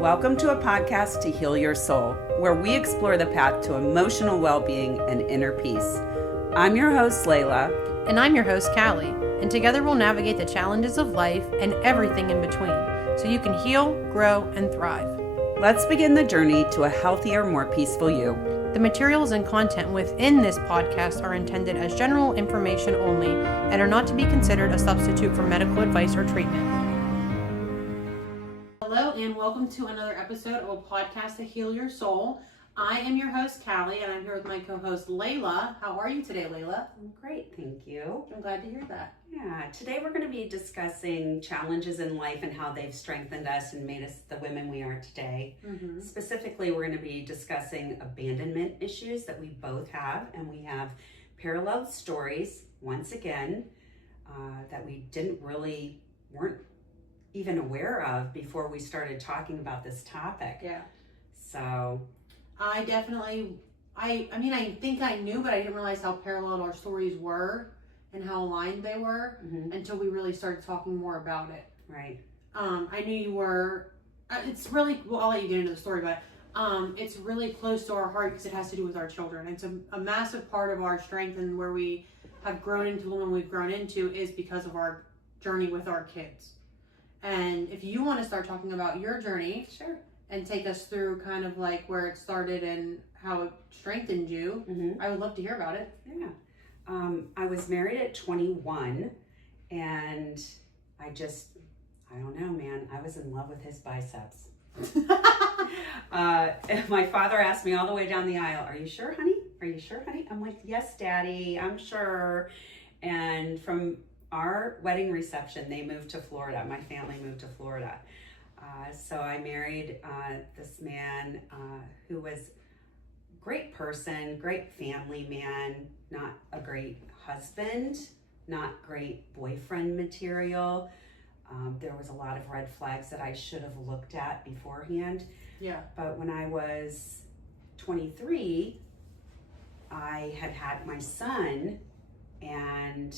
Welcome to a podcast to heal your soul, where we explore the path to emotional well-being and inner peace. I'm your host, Lela. And I'm your host, Calli. And together we'll navigate the challenges of life and everything in between, so you can heal, grow, and thrive. Let's begin the journey to a healthier, more peaceful you. The materials and content within this podcast are intended as general information only and are not to be considered a substitute for medical advice or treatment. Hello, and welcome to another episode of a podcast to heal your soul. I am your host, Calli, and I'm here with my co-host, Lela. How are you today, Lela? I'm great, thank you. I'm glad to hear that. Yeah, today we're going to be discussing challenges in life and how they've strengthened us and made us the women we are today. Mm-hmm. Specifically, we're going to be discussing abandonment issues that we both have, and we have parallel stories, once again, that we weren't even aware of before we started talking about this topic. Yeah. So I think I knew, but I didn't realize how parallel our stories were and how aligned they were until we really started talking more about it. Right. I knew you were, it's really, well, I'll let you get into the story, but it's really close to our heart because it has to do with our children. It's a massive part of our strength and where we have grown into the woman we've grown into is because of our journey with our kids. And if you want to start talking about your journey, Sure. and take us through kind of like where it started and how it strengthened you, I would love to hear about it. Yeah. I was married at 21 and I don't know, man, I was in love with his biceps. My father asked me all the way down the aisle, "Are you sure, honey? Are you sure, honey?" I'm like, "Yes, Daddy, I'm sure." And from our wedding reception, they moved to Florida. My family moved to Florida. So I married this man who was a great person, great family man, not a great husband, not great boyfriend material. There was a lot of red flags that I should have looked at beforehand. Yeah. But when I was 23, I had my son, and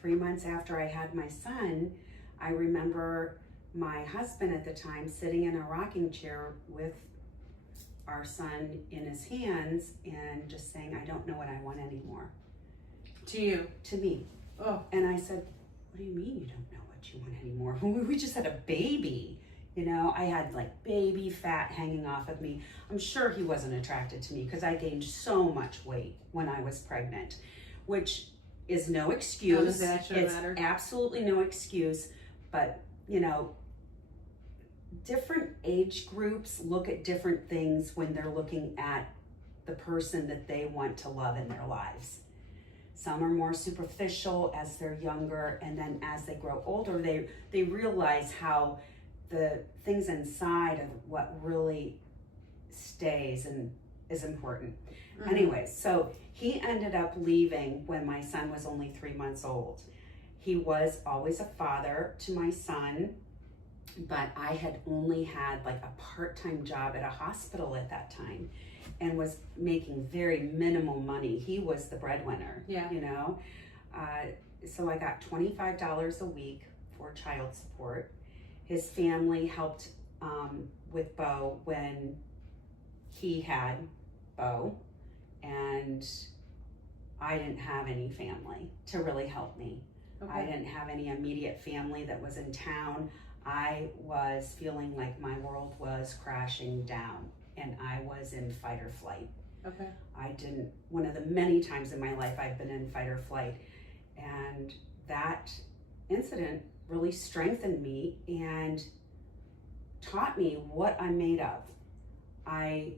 3 months after I had my son, I remember my husband at the time sitting in a rocking chair with our son in his hands and just saying, "I don't know what I want anymore." To you? To me. Oh. And I said, "What do you mean you don't know what you want anymore? We just had a baby." You know, I had like baby fat hanging off of me. I'm sure he wasn't attracted to me because I gained so much weight when I was pregnant, which is no excuse. It's absolutely no excuse. But, you know, different age groups look at different things when they're looking at the person that they want to love in their lives. Some are more superficial as they're younger, and then as they grow older, they realize how the things inside of what really stays and is important. Anyway, so he ended up leaving when my son was only 3 months old. He was always a father to my son, but I had only had like a part-time job at a hospital at that time and was making very minimal money. He was the breadwinner, you know? So I got $25 a week for child support. His family helped with Beau when he had Beau, and I didn't have any family to really help me. Okay. I didn't have any immediate family that was in town. I was feeling like my world was crashing down and I was in fight or flight. Okay. One of the many times in my life I've been in fight or flight, and that incident really strengthened me and taught me what I'm made of. I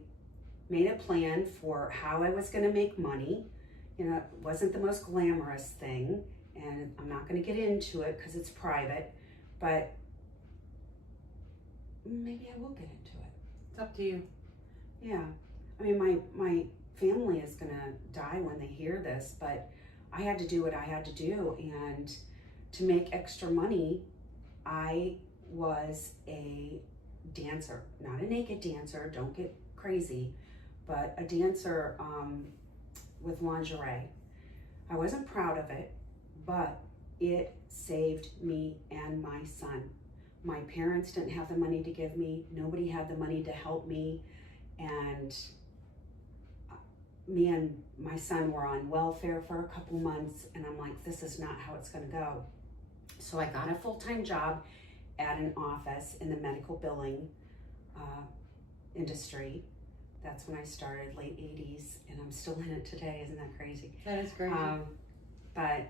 made a plan for how I was going to make money. You know, it wasn't the most glamorous thing, and I'm not going to get into it because it's private, but maybe I will get into it. It's up to you. Yeah. I mean, my family is going to die when they hear this, but I had to do what I had to do, and to make extra money, I was a dancer, not a naked dancer, don't get crazy, but a dancer with lingerie. I wasn't proud of it, but it saved me and my son My parents didn't have the money to give me. Nobody had the money to help me. And me and my son were on welfare for a couple months. And I'm like, this is not how it's going to go. So I got a full-time job at an office in the medical billing industry. That's when I started, late 80s, and I'm still in it today. Isn't that crazy? That is crazy. But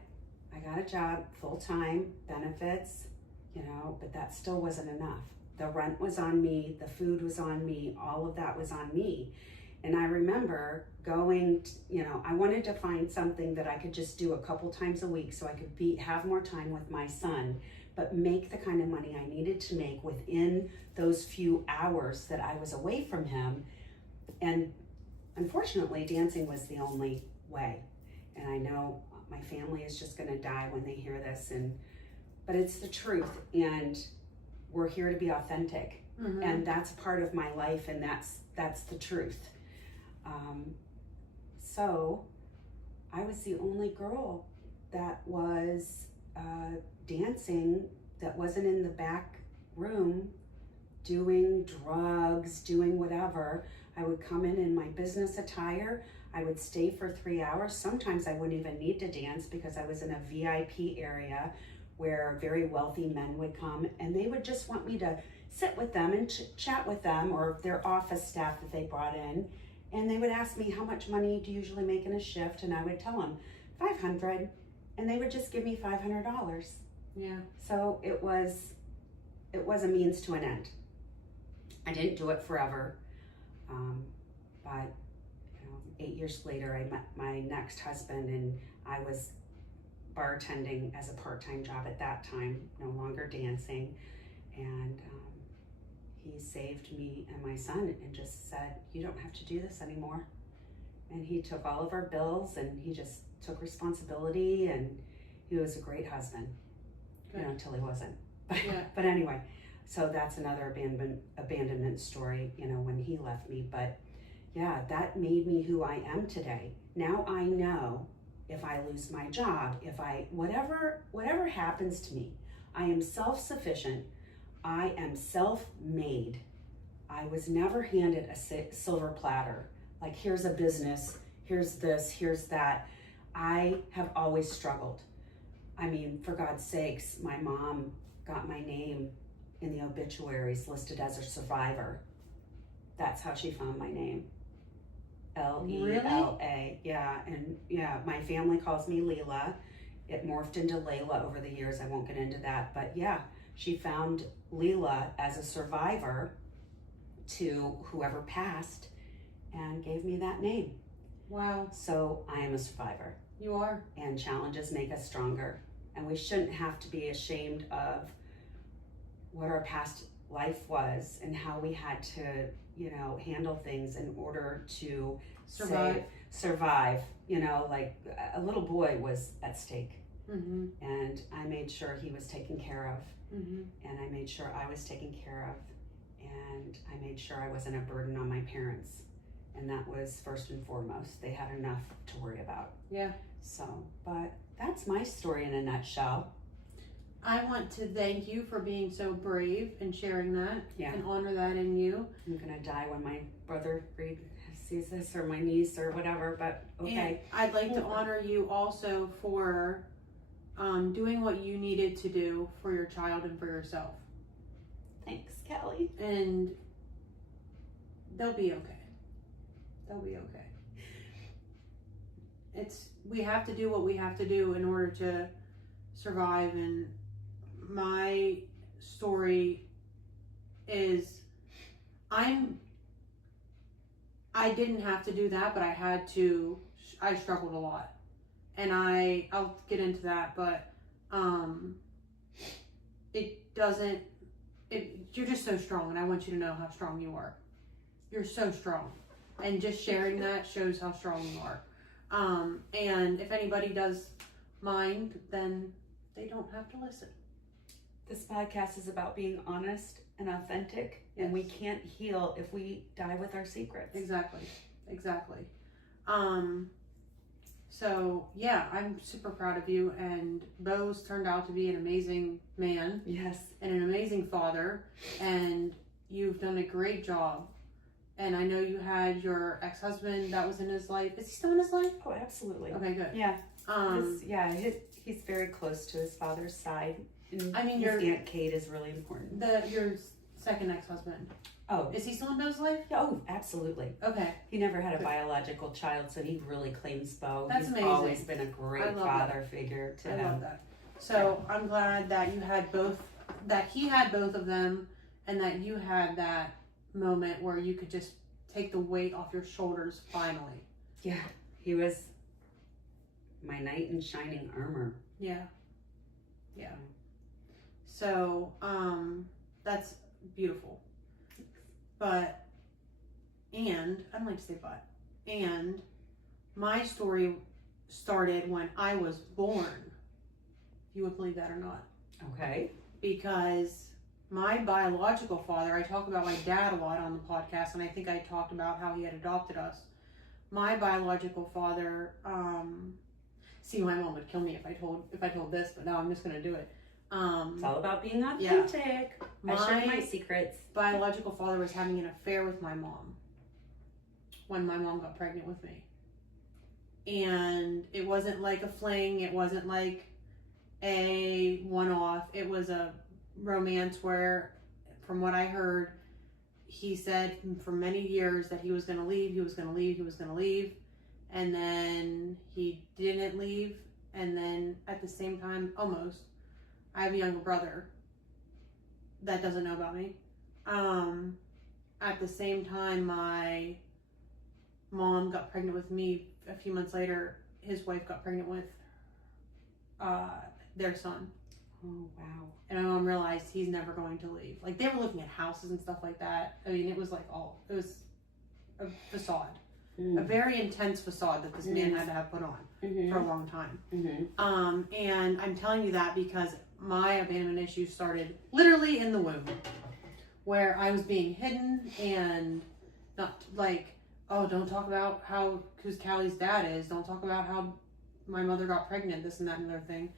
I got a job, full-time, benefits, you know, but that still wasn't enough. The rent was on me, the food was on me, all of that was on me. And I remember going, you know, I wanted to find something that I could just do a couple times a week so I could have more time with my son, but make the kind of money I needed to make within those few hours that I was away from him. And unfortunately, dancing was the only way. And I know my family is just gonna die when they hear this, but it's the truth, and we're here to be authentic. Mm-hmm. And that's part of my life, and that's the truth. So I was the only girl that was dancing, that wasn't in the back room doing drugs, doing whatever. I would come in my business attire. I would stay for 3 hours. Sometimes I wouldn't even need to dance because I was in a VIP area where very wealthy men would come, and they would just want me to sit with them and chat with them, or their office staff that they brought in. And they would ask me, how much money do you usually make in a shift? And I would tell them $500, and they would just give me $500. Yeah. So it was a means to an end. I didn't do it forever, but 8 years later, I met my next husband, and I was bartending as a part-time job at that time, no longer dancing. And he saved me and my son and just said, you don't have to do this anymore. And he took all of our bills, and he just took responsibility, and he was a great husband. Good. Until he wasn't. Yeah. But anyway, so that's another abandonment story, when he left me. But yeah, that made me who I am today. Now I know if I lose my job, whatever happens to me, I am self-sufficient. I am self-made. I was never handed a silver platter. Like, here's a business, here's this, here's that. I have always struggled. I mean, for God's sakes, my mom got my name in the obituaries listed as a survivor. That's how she found my name. Lela. Really? Yeah, and yeah, my family calls me Lela. It morphed into Layla over the years. I won't get into that, but yeah, she found Lela as a survivor to whoever passed and gave me that name. Wow. So I am a survivor. You are. And challenges make us stronger. And we shouldn't have to be ashamed of what our past life was and how we had to, handle things in order to survive. Like a little boy was at stake. Mm-hmm. And I made sure he was taken care of. Mm-hmm. And I made sure I was taken care of. And I made sure I wasn't a burden on my parents. And that was first and foremost. They had enough to worry about. Yeah. So, but that's my story in a nutshell. I want to thank you for being so brave and sharing that. Yeah. And honor that in you. I'm gonna die when my brother sees this, or my niece, or whatever, but okay. And I'd like to honor you also for doing what you needed to do for your child and for yourself. Thanks, Calli. And they'll be okay. They'll be okay. We have to do what we have to do in order to survive. And my story is I didn't have to do that, but I struggled a lot. And I'll get into that, but you're just so strong, and I want you to know how strong you are. You're so strong. And just sharing that shows how strong you are. And if anybody does mind, then they don't have to listen. This podcast is about being honest and authentic, and we can't heal if we die with our secrets. Exactly. So yeah, I'm super proud of you, and Beau's turned out to be an amazing man. Yes. And an amazing father, and you've done a great job. And I know you had your ex-husband that was in his life. Is he still in his life? Oh, absolutely. Okay, good. Yeah. He's very close to his father's side. And I mean, his Aunt Kate is really important. Your second ex-husband. Oh. Is he still in Beau's life? Oh, absolutely. Okay. He never had a biological child, so he really claims Beau. That's He's amazing. always been a great father figure to him. I love that. So I'm glad that you had that he had both of them, and that you had that moment where you could just take the weight off your shoulders finally. Yeah. He was my knight in shining armor. Yeah. Yeah. So, that's beautiful. But, and, I don't like to say but, and my story started when I was born. If you would believe that or not. Okay. Because my biological father, I talk about my dad a lot on the podcast, and I think I talked about how he had adopted us. My biological father, see, my mom would kill me if I told this, but now I'm just gonna do it. It's all about being authentic. Yeah. I share my secrets. Biological father was having an affair with my mom when my mom got pregnant with me. And it wasn't like a fling, it wasn't like a one-off. It was a romance where, from what I heard, he said for many years that he was going to leave, and then he didn't leave. And then at the same time, almost, I have a younger brother that doesn't know about me. At the same time, my mom got pregnant with me. A few months later, his wife got pregnant with their son. Oh, wow. And my mom realized he's never going to leave. Like, they were looking at houses and stuff like that. I mean, it was like it was a facade. A very intense facade that this man had to have put on for a long time. And I'm telling you that because my abandonment issues started literally in the womb, where I was being hidden and not like, oh, don't talk about who's Calli's dad is. Don't talk about how my mother got pregnant, this and that and other thing.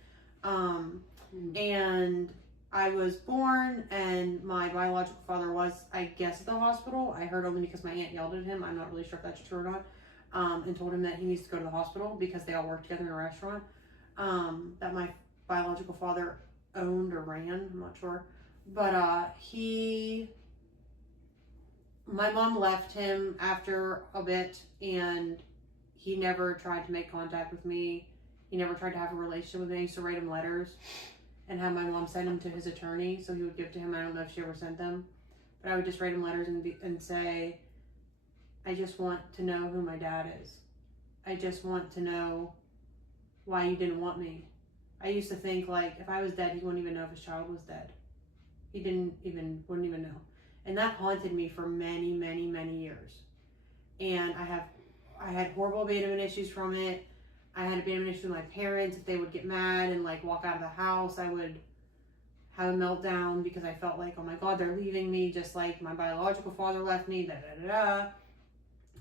And I was born, and my biological father was, I guess, at the hospital. I heard only because my aunt yelled at him. I'm not really sure if that's true or not. And told him that he needs to go to the hospital because they all work together in a restaurant that my biological father owned or ran. I'm not sure. But my mom left him after a bit, and he never tried to make contact with me. He never tried to have a relationship with me. I used to write him letters and have my mom send them to his attorney so he would give to him. I don't know if she ever sent them, but I would just write him letters and say, I just want to know who my dad is. I just want to know why you didn't want me. I used to think, like, if I was dead, he wouldn't even know if his child was dead. He wouldn't even know. And that haunted me for many, many, many years. And I had horrible abandonment issues from it. I had abandonment issues with my parents. If they would get mad and like walk out of the house, I would have a meltdown because I felt like, oh my God, they're leaving me just like my biological father left me,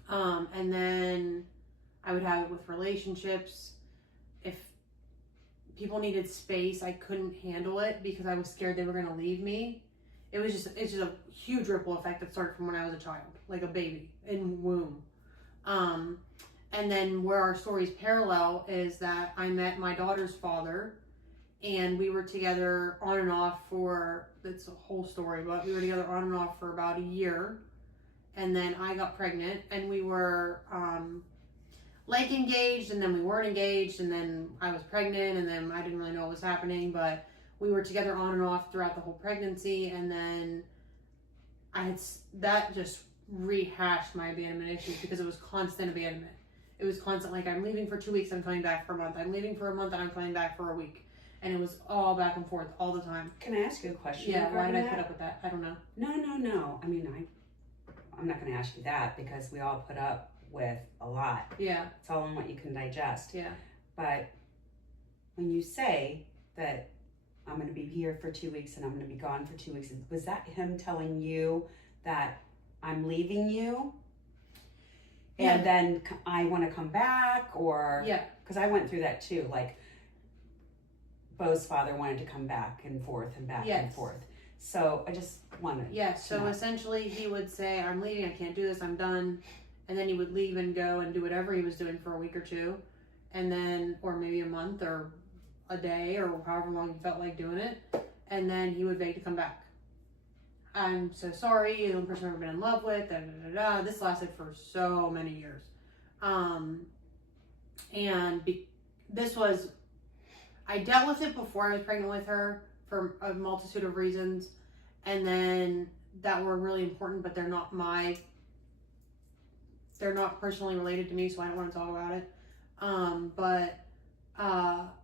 and then I would have it with relationships. If people needed space, I couldn't handle it because I was scared they were going to leave me. It's just a huge ripple effect that started from when I was a child, like a baby in womb. And then where our stories parallel is that I met my daughter's father, and we were together on and off that's a whole story, but we were together on and off for about a year. And then I got pregnant, and we were like engaged, and then we weren't engaged, and then I was pregnant, and then I didn't really know what was happening, but we were together on and off throughout the whole pregnancy. And then that just rehashed my abandonment issues because it was constant abandonment. It was constant, like, I'm leaving for 2 weeks, I'm coming back for a month. I'm leaving for a month, and I'm coming back for a week. And it was all back and forth all the time. Can I ask you a question? Yeah, why did I put up with that? I don't know. No. I mean, I'm not going to ask you that because we all put up with a lot. Yeah. It's all in what you can digest. Yeah. But when you say that I'm going to be here for 2 weeks and I'm going to be gone for 2 weeks, was that him telling you that I'm leaving you? and then I want to come back, or because I went through that too. Like Beau's father wanted to come back and forth and back and forth. So I just wanted. So essentially, he would say, "I'm leaving. I can't do this. I'm done," and then he would leave and go and do whatever he was doing for a week or two, and then, or maybe a month or a day or however long he felt like doing it, and then he would beg to come back. I'm so sorry, you're the only person I've ever been in love with, da, da, da, da. This lasted for so many years. I dealt with it before I was pregnant with her for a multitude of reasons, and then that were really important, but they're not personally related to me, so I don't want to talk about it.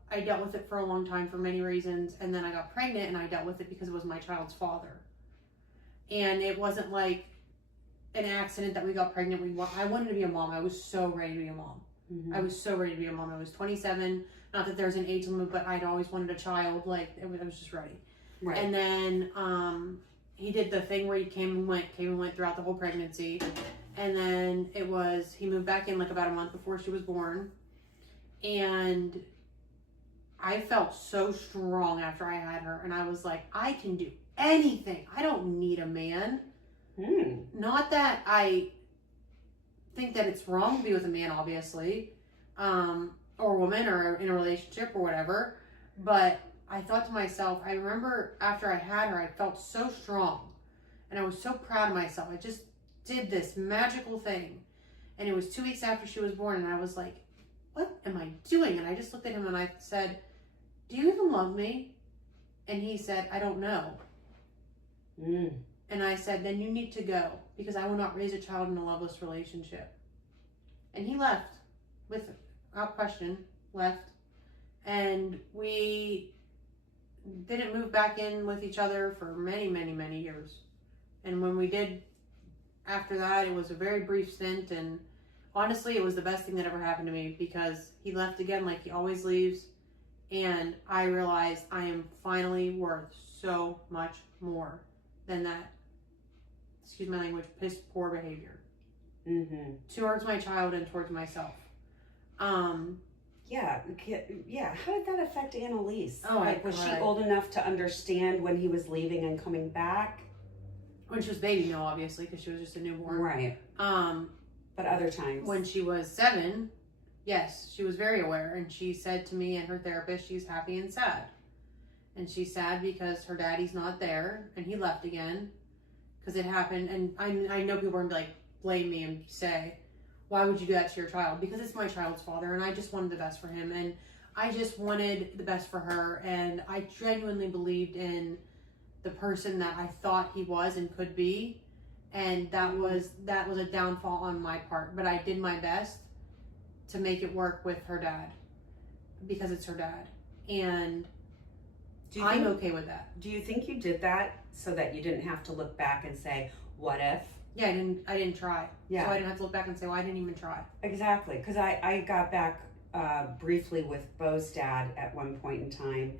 I dealt with it for a long time for many reasons, and then I got pregnant and I dealt with it because it was my child's father. And it wasn't like an accident that we got pregnant. I wanted to be a mom. I was so ready to be a mom. Mm-hmm. I was so ready to be a mom. I was 27. Not that there's an age limit, but I'd always wanted a child. Like, I was just ready. Right. And then he did the thing where he came and went throughout the whole pregnancy. And then he moved back in like about a month before she was born. And I felt so strong after I had her. And I was like, I can do anything. I don't need a man. Not that I think that it's wrong to be with a man, obviously, or a woman, or in a relationship or whatever. But I thought to myself, I remember after I had her, I felt so strong and I was so proud of myself. I just did this magical thing. And it was 2 weeks after she was born, and I was like, what am I doing? And I just looked at him and I said, do you even love me? And he said, I don't know. And I said, then you need to go, because I will not raise a child in a loveless relationship. And he left, without question, left. And we didn't move back in with each other for many, many, many years. And when we did, after that, it was a very brief stint. And honestly, it was the best thing that ever happened to me, because he left again like he always leaves. And I realized I am finally worth so much more than that, excuse my language, piss poor behavior. Towards my child and towards myself. How did that affect Annalise? Was she old enough to understand when he was leaving and coming back? When she was baby, no, obviously, because she was just a newborn. Right. But other times. When she was 7, yes, she was very aware, and she said to me and her therapist she's happy and sad. And she's sad because her daddy's not there, and he left again because it happened. And I know people are going to be like, blame me and say, why would you do that to your child? Because it's my child's father, and I just wanted the best for him, and I just wanted the best for her, and I genuinely believed in the person that I thought he was and could be, and that was a downfall on my part. But I did my best to make it work with her dad, because it's her dad, and I'm okay with that. Do you think you did that so that you didn't have to look back and say, what if? Yeah, I didn't try. Yeah. So I didn't have to look back and say, well, I didn't even try. Exactly. Because I got back briefly with Beau's dad at one point in time.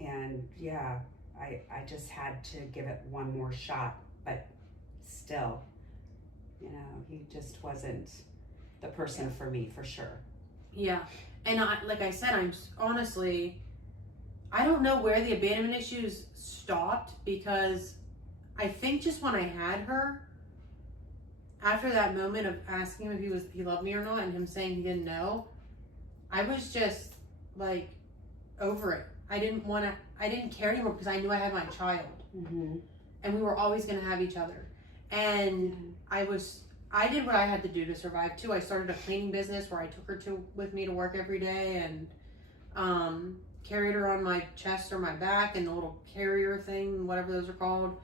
And yeah, I just had to give it one more shot. But still, he just wasn't the person for me, for sure. Yeah. And like I said, I'm honestly, I don't know where the abandonment issues stopped, because I think just when I had her, after that moment of asking him if he loved me or not, and him saying he didn't know, I was just like over it. I didn't care anymore, because I knew I had my child, and we were always going to have each other. And I did what I had to do to survive too. I started a cleaning business where I took her with me to work every day, and carried her on my chest or my back and the little carrier thing, whatever those are called.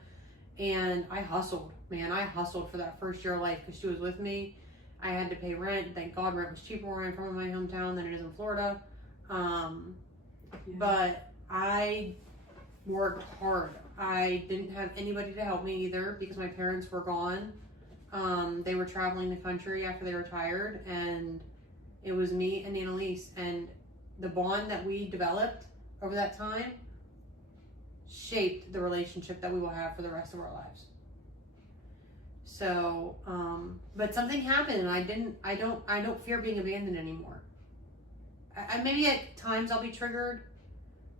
And I hustled, man. I hustled for that first year of life, because she was with me. I had to pay rent. Thank God rent was cheaper where I'm from in my hometown than it is in Florida. But I worked hard. I didn't have anybody to help me either, because my parents were gone. They were traveling the country after they retired, and it was me and Annalise. And the bond that we developed over that time shaped the relationship that we will have for the rest of our lives. So, but something happened, and I don't fear being abandoned anymore. Maybe at times I'll be triggered,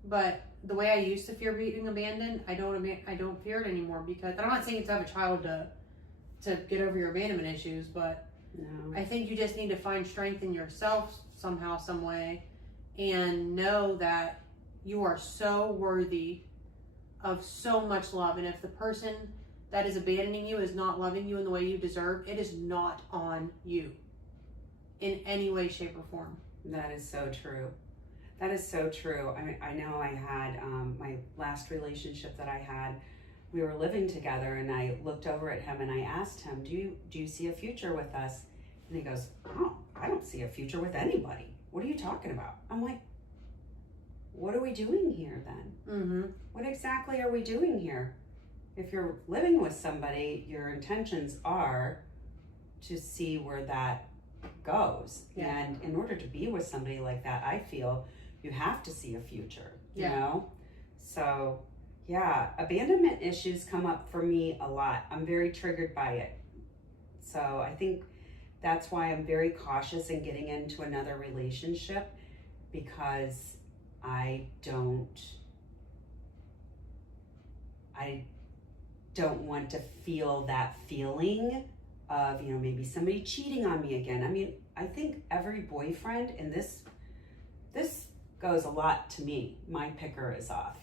but the way I used to fear being abandoned, I don't fear it anymore, because, and I'm not saying to have a child to get over your abandonment issues, but No. I think you just need to find strength in yourself somehow, some way, and know that you are so worthy of so much love. And if the person that is abandoning you is not loving you in the way you deserve, it is not on you in any way, shape, or form. That is so true. That is so true. I know I had my last relationship that I had, we were living together, and I looked over at him and I asked him, do you see a future with us? And he goes, oh, I don't see a future with anybody. What are you talking about? I'm like, what are we doing here then? Mm-hmm. What exactly are we doing here? If you're living with somebody, your intentions are to see where that goes. Yeah. And in order to be with somebody like that, I feel you have to see a future, you know? So, yeah, abandonment issues come up for me a lot. I'm very triggered by it. So I think that's why I'm very cautious in getting into another relationship, because I don't want to feel that feeling of, maybe somebody cheating on me again. I mean, I think every boyfriend, and this goes a lot to me. My picker is off,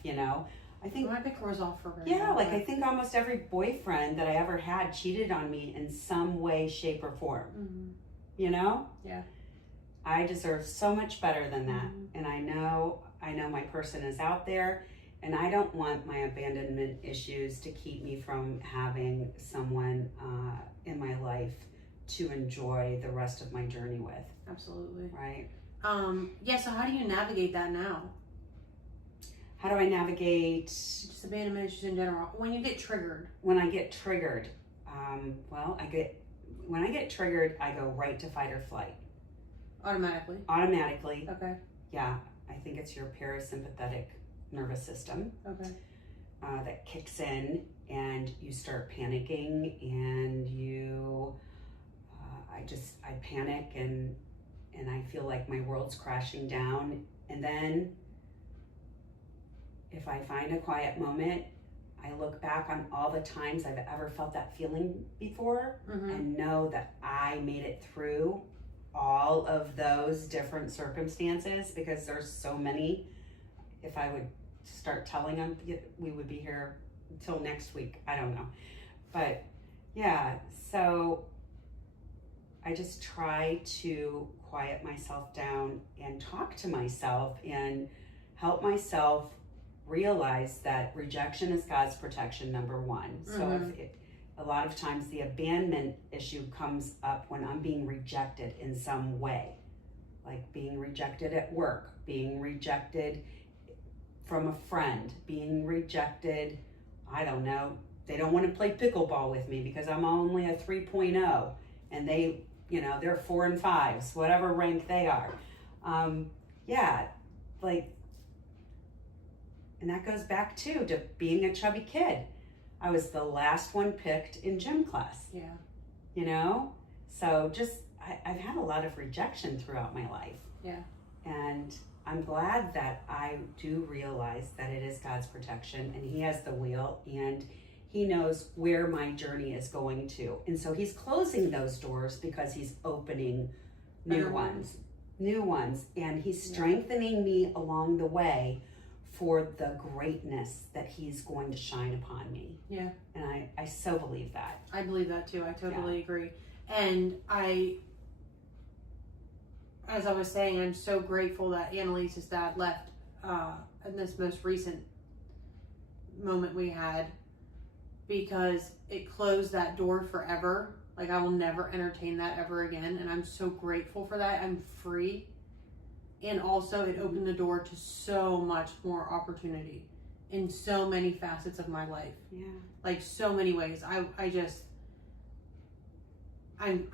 I think My picker was off for very yeah, long like time. I think almost every boyfriend that I ever had cheated on me in some way, shape, or form. Mm-hmm. Yeah. I deserve so much better than that. Mm-hmm. And I know my person is out there, and I don't want my abandonment issues to keep me from having someone in my life to enjoy the rest of my journey with. Absolutely. Right? So how do you navigate that now? How do I navigate Just abandonment issues in general. When you get triggered. when I get triggered? When I get triggered, I go right to fight or flight. Automatically. Okay. Yeah, I think it's your parasympathetic nervous system Okay. that kicks in, and you start panicking, and I panic, and I feel like my world's crashing down. And then if I find a quiet moment, I look back on all the times I've ever felt that feeling before, Mm-hmm. and know that I made it through all of those different circumstances, because there's so many. If I would start telling them, we would be here until next week. I don't know. But yeah, so I just try to quiet myself down and talk to myself and help myself realize that rejection is God's protection, number one. So Mhm. a lot of times the abandonment issue comes up when I'm being rejected in some way, like being rejected at work, being rejected from a friend, being rejected, I don't know, they don't want to play pickleball with me because I'm only a 3.0 and they, they're 4 and 5s, whatever rank they are. And that goes back to being a chubby kid. I was the last one picked in gym class. Yeah. So I've had a lot of rejection throughout my life. Yeah. And I'm glad that I do realize that it is God's protection, and He has the wheel, and He knows where my journey is going to. And so He's closing those doors because He's opening new ones. And He's strengthening me along the way for the greatness that He's going to shine upon me. Yeah. And I so believe that. I believe that too. I totally agree. And as I was saying, I'm so grateful that Annalise's dad left in this most recent moment we had, because it closed that door forever. Like, I will never entertain that ever again. And I'm so grateful for that. I'm free. And also it opened the door to so much more opportunity in so many facets of my life. Yeah. Like, so many ways. I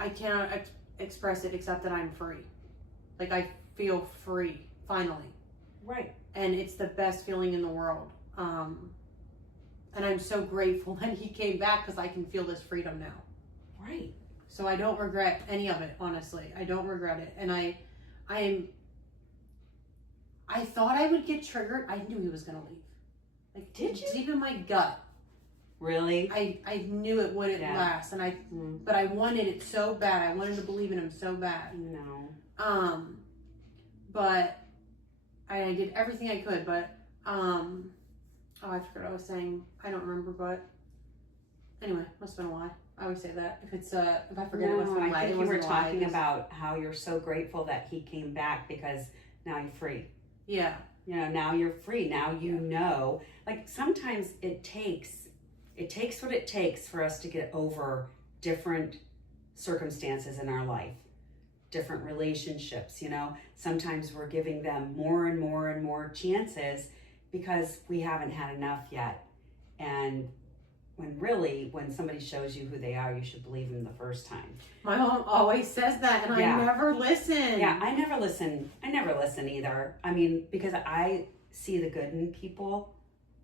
cannot express it except that I'm free. Like, I feel free, finally. Right. And it's the best feeling in the world. And I'm so grateful that he came back, because I can feel this freedom now. Right. So I don't regret any of it, honestly. I don't regret it. And I thought I would get triggered. I knew he was going to leave. Like, did you? Deep in my gut. Really? I knew it wouldn't last. And but I wanted it so bad. I wanted to believe in him so bad. No. But I did everything I could, but, I forgot what I was saying. I don't remember, but anyway, must have been a lie. I always say that. If I forget it must have been a lie. I think you were talking about how you're so grateful that he came back because now you're free. Yeah. You know, now you're free. Now you know. Like, sometimes it takes what it takes for us to get over different circumstances in our life, different relationships, you know. Sometimes we're giving them more and more and more chances because we haven't had enough yet. And when somebody shows you who they are, you should believe them the first time. My mom always says that, and I never listen. Yeah, I never listen either. I mean, because I see the good in people.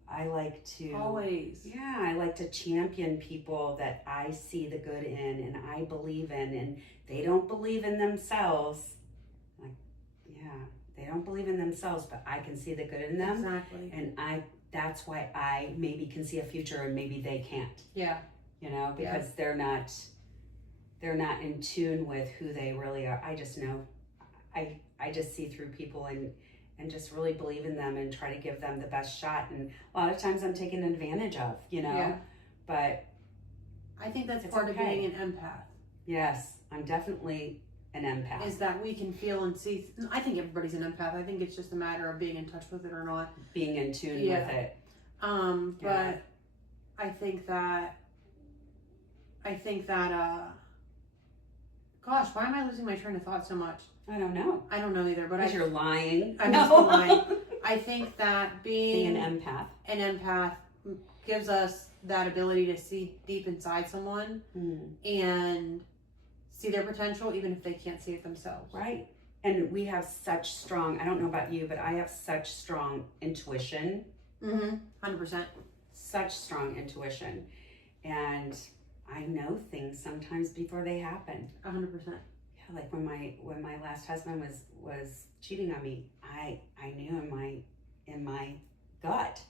I like to I like to champion people that I see the good in and I believe in, and they don't believe in themselves. Like, they don't believe in themselves, but I can see the good in them. Exactly. And that's why I maybe can see a future and maybe they can't. Yeah. You know, because they're not in tune with who they really are. I just know, I just see through people and just really believe in them and try to give them the best shot. And a lot of times I'm taken advantage of, you know, but I think that's part of being an empath. Yes, I'm definitely an empath. Is that we can feel and see. I think everybody's an empath. I think it's just a matter of being in touch with it or not. Being in tune with it. But I think that, gosh, why am I losing my train of thought so much? I don't know. I don't know either, but because you're lying. I'm just lying. I think that being an empath gives us that ability to see deep inside someone and see their potential, even if they can't see it themselves. Right. And we have such strong, I don't know about you, but I have such strong intuition. 100%. Such strong intuition. And I know things sometimes before they happen. 100%. Yeah, like when my last husband was cheating on me, I knew in my gut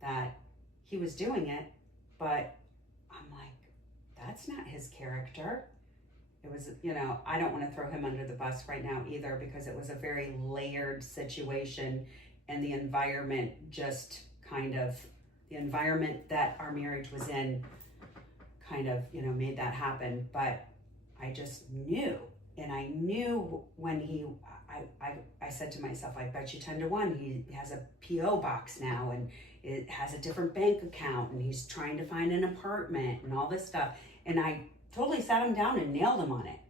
that he was doing it, but I'm like, that's not his character. It was, you know, I don't want to throw him under the bus right now either, because it was a very layered situation, and the environment the environment that our marriage was in kind of, you know, made that happen. But I just knew, and I knew when I said to myself, I bet you 10 to 1, he has a P.O. box now, and it has a different bank account, and he's trying to find an apartment and all this stuff. And I totally sat him down and nailed him on it.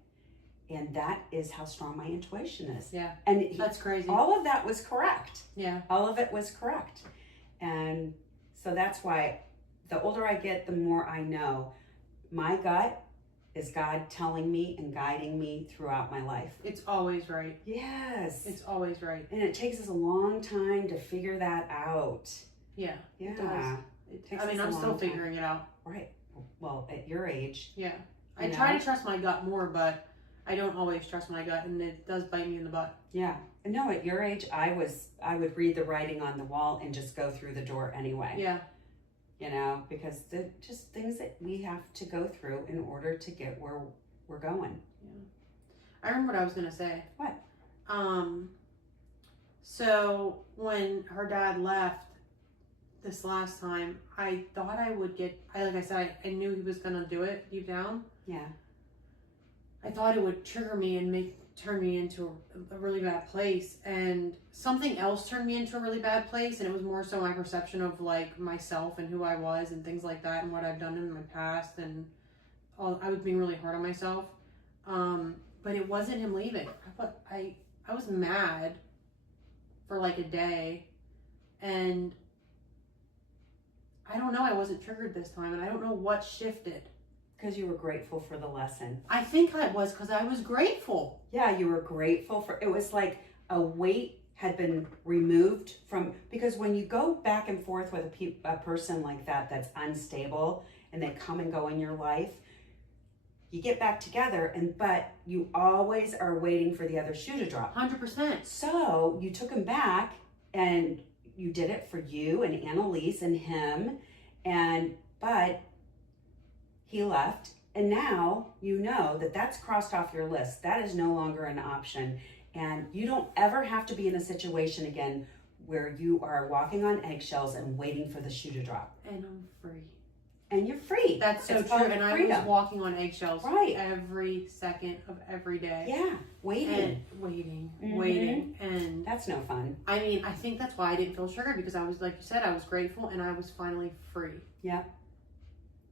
And that is how strong my intuition is. Yeah. And that's crazy. All of that was correct. Yeah. All of it was correct. And so that's why the older I get, the more I know my gut is God telling me and guiding me throughout my life. It's always right. Yes. It's always right. And it takes us a long time to figure that out. Yeah. Yeah. It does. I'm still figuring it out. Right. Well, at your age. Yeah. I try to trust my gut more, but I don't always trust my gut, and it does bite me in the butt. Yeah. No, at your age, I would read the writing on the wall and just go through the door anyway. Yeah. You know, because they're just things that we have to go through in order to get where we're going. Yeah. I remember what I was going to say. What? So when her dad left this last time, I thought I would like I said, I knew he was going to do it deep down. Yeah. I thought it would trigger me and turn me into a really bad place, and something else turned me into a really bad place, and it was more so my perception of like myself and who I was and things like that and what I've done in my past, and I was being really hard on myself. But it wasn't him leaving. I was mad for like a day, and I don't know, I wasn't triggered this time, and I don't know what shifted. Because you were grateful for the lesson. I think I was, because I was grateful. Yeah, you were grateful for, it was like a weight had been removed from, because when you go back and forth with a person like that that's unstable, and they come and go in your life, you get back together, but you always are waiting for the other shoe to drop. 100%. So you took him back, and you did it for you and Annalise and him, but he left, and now you know that that's crossed off your list. That is no longer an option, and you don't ever have to be in a situation again where you are walking on eggshells and waiting for the shoe to drop. And I'm free. And you're free. That's so It's true. called And freedom. I was walking on eggshells Right. every second of every day. Yeah, waiting. And waiting. And That's no fun. I mean, I think that's why I didn't feel sugar, because I was, like you said, I was grateful and I was finally free. Yeah.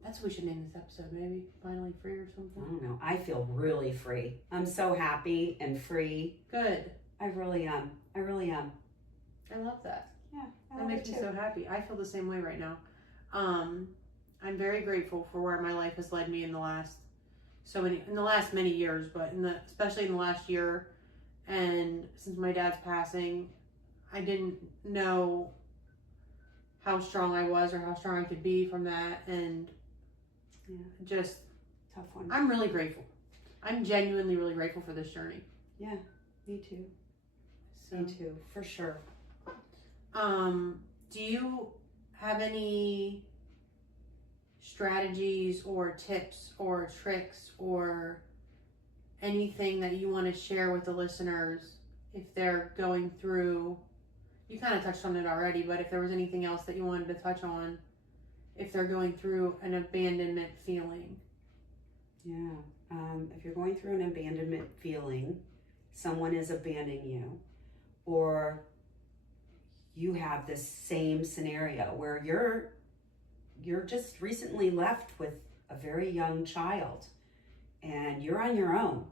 That's what we should name this episode, maybe. Finally free or I something. don't know. I feel really free. I'm so happy and free. Good. I really am. I really am. I love that. Yeah, That makes me so happy. I feel the same way right now. I'm very grateful for where my life has led me in the last many years, but especially in the last year, and since my dad's passing, I didn't know how strong I was or how strong I could be from that, and just Tough one. I'm really grateful. I'm genuinely really grateful for this journey. Yeah, me too. So, Me too, for sure. do you have any strategies or tips or tricks or anything that you want to share with the listeners if they're going through, you kind of touched on it already, but if there was anything else that you wanted to touch on, if they're going through an abandonment feeling? Yeah. If you're going through an abandonment feeling, someone is abandoning you, or you have this same scenario where you're just recently left with a very young child and you're on your own.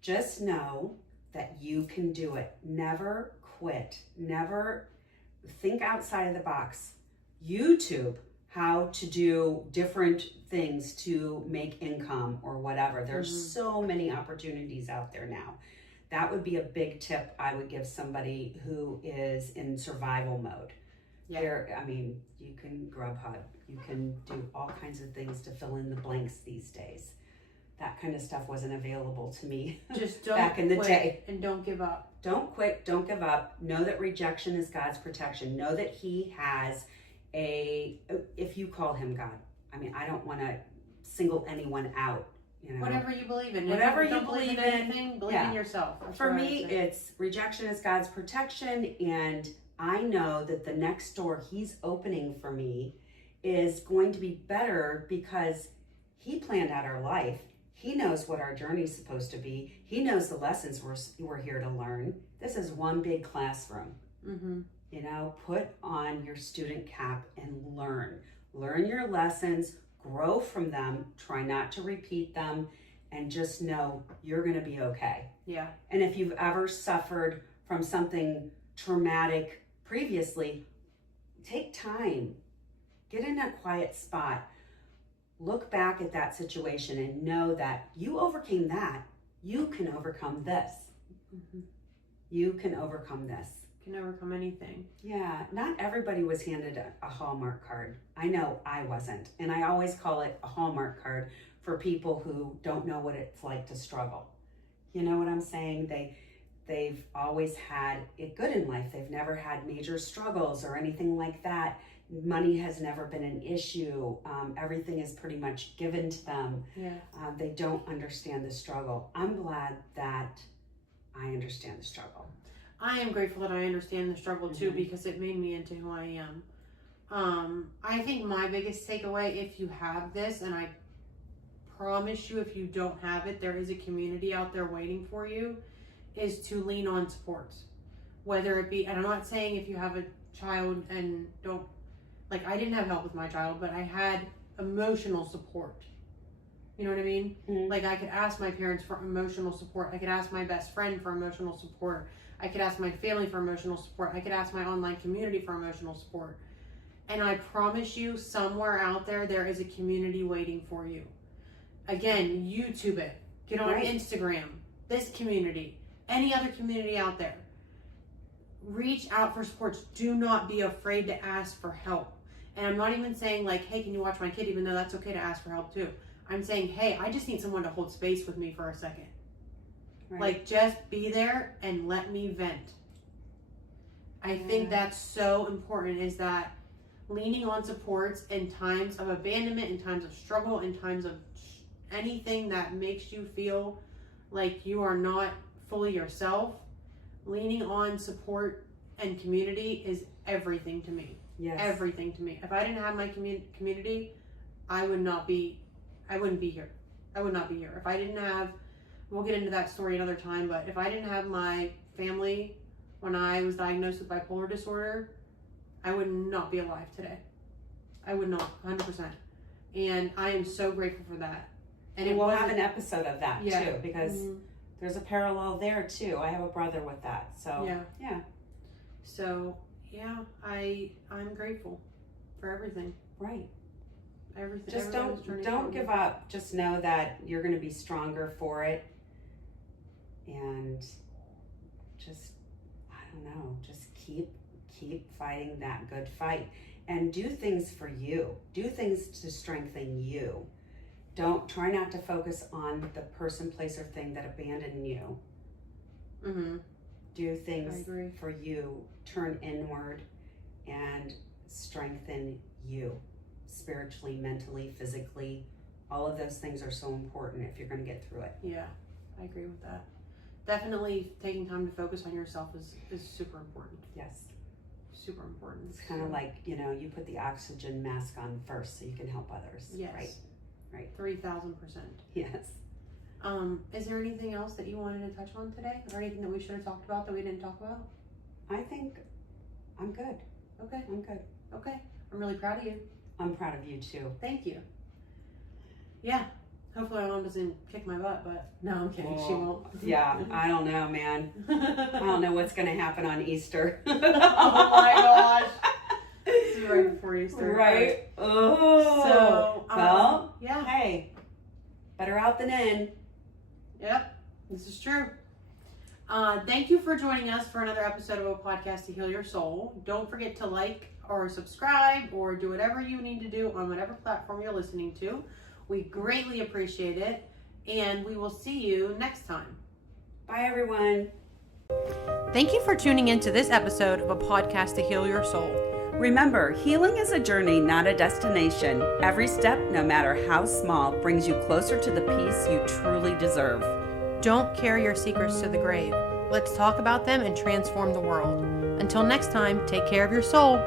Just know that you can do it. Never quit. Never think outside of the box. YouTube how to do different things to make income or whatever. There's so many opportunities out there now. That would be a big tip I would give somebody who is in survival mode. Yeah. You can Grubhub, you can do all kinds of things to fill in the blanks these days. That kind of stuff wasn't available to me Just don't back in the quit day. and don't give up. Don't quit, don't give up. Know that rejection is God's protection. Know that He has if you call Him God. I don't want to single anyone out. Whatever you believe in. Whatever If you don't believe in anything, believe in yourself. That's For what I me, would say. it's rejection is God's protection, and I know that the next door He's opening for me is going to be better because He planned out our life. He knows what our journey is supposed to be. He knows the lessons we're here to learn. This is one big classroom. Put on your student cap and learn. Learn your lessons, grow from them, try not to repeat them, and just know you're going to be okay. Yeah. And if you've ever suffered from something traumatic previously, take time. Get in a quiet spot. Look back at that situation and know that you overcame that. You can overcome this. You can overcome this. Can overcome anything. Yeah, not everybody was handed a Hallmark card. I know I wasn't. And I always call it a Hallmark card for people who don't know what it's like to struggle. You know what I'm saying? They've always had it good in life. They've never had major struggles or anything like that. Money has never been an issue. Everything is pretty much given to them. Yeah. They don't understand the struggle. I'm glad that I understand the struggle. I am grateful that I understand the struggle too, because it made me into who I am. I think my biggest takeaway, if you have this, and I promise you if you don't have it, there is a community out there waiting for you, is to lean on support. Whether it be, and I'm not saying if you have a child and don't, like I didn't have help with my child, but I had emotional support. You know what I mean? Like I could ask my parents for emotional support. I could ask my best friend for emotional support. I could ask my family for emotional support. I could ask my online community for emotional support. And I promise you, somewhere out there, there is a community waiting for you. Again, YouTube it. Get on Instagram. This community. Any other community out there. Reach out for support. Do not be afraid to ask for help. And I'm not even saying like, hey, can you watch my kid? Even though that's okay to ask for help too. I'm saying, hey, I just need someone to hold space with me for a second. Right. Like, just be there and let me vent. I think that's so important, is that leaning on supports in times of abandonment, in times of struggle, in times of anything that makes you feel like you are not fully yourself, leaning on support and community is everything to me. Yes. Everything to me. If I didn't have my community, I wouldn't be here. I would not be here. If I didn't have, we'll get into that story another time, but if I didn't have my family when I was diagnosed with bipolar disorder, I would not be alive today. I would not, 100%. And I am so grateful for that. And we'll have an episode of that too, because Mm-hmm. there's a parallel there too. I have a brother with that. So yeah. So yeah, I'm grateful for everything. Right. Everything. Just don't give up. Just know that you're going to be stronger for it. And just, I don't know, just keep fighting that good fight, and do things for you. Do things to strengthen you. Don't try not to focus on the person, place, or thing that abandoned you. Mm-hmm. Do things for you. Turn inward and strengthen you. Spiritually, mentally, physically. All of those things are so important if you're going to get through it. Yeah, I agree with that. Definitely taking time to focus on yourself is super important. Yes. Super important. It's kind of like, you put the oxygen mask on first so you can help others. Yes. Right. 3,000%. Yes. Is there anything else that you wanted to touch on today? Or anything that we should have talked about that we didn't talk about? I think I'm good. Okay. I'm good. Okay. I'm really proud of you. I'm proud of you too. Thank you. Yeah. Hopefully my mom doesn't kick my butt, but no, I'm kidding. She won't. Yeah, I don't know, man. I don't know what's going to happen on Easter. Oh my gosh. This is right before Easter. Right? Oh. So, well, yeah. Hey, better out than in. Yep, this is true. Thank you for joining us for another episode of a podcast to heal your soul. Don't forget to like or subscribe or do whatever you need to do on whatever platform you're listening to. We greatly appreciate it, and we will see you next time. Bye, everyone. Thank you for tuning into this episode of a podcast to heal your soul. Remember, healing is a journey, not a destination. Every step, no matter how small, brings you closer to the peace you truly deserve. Don't carry your secrets to the grave. Let's talk about them and transform the world. Until next time, take care of your soul.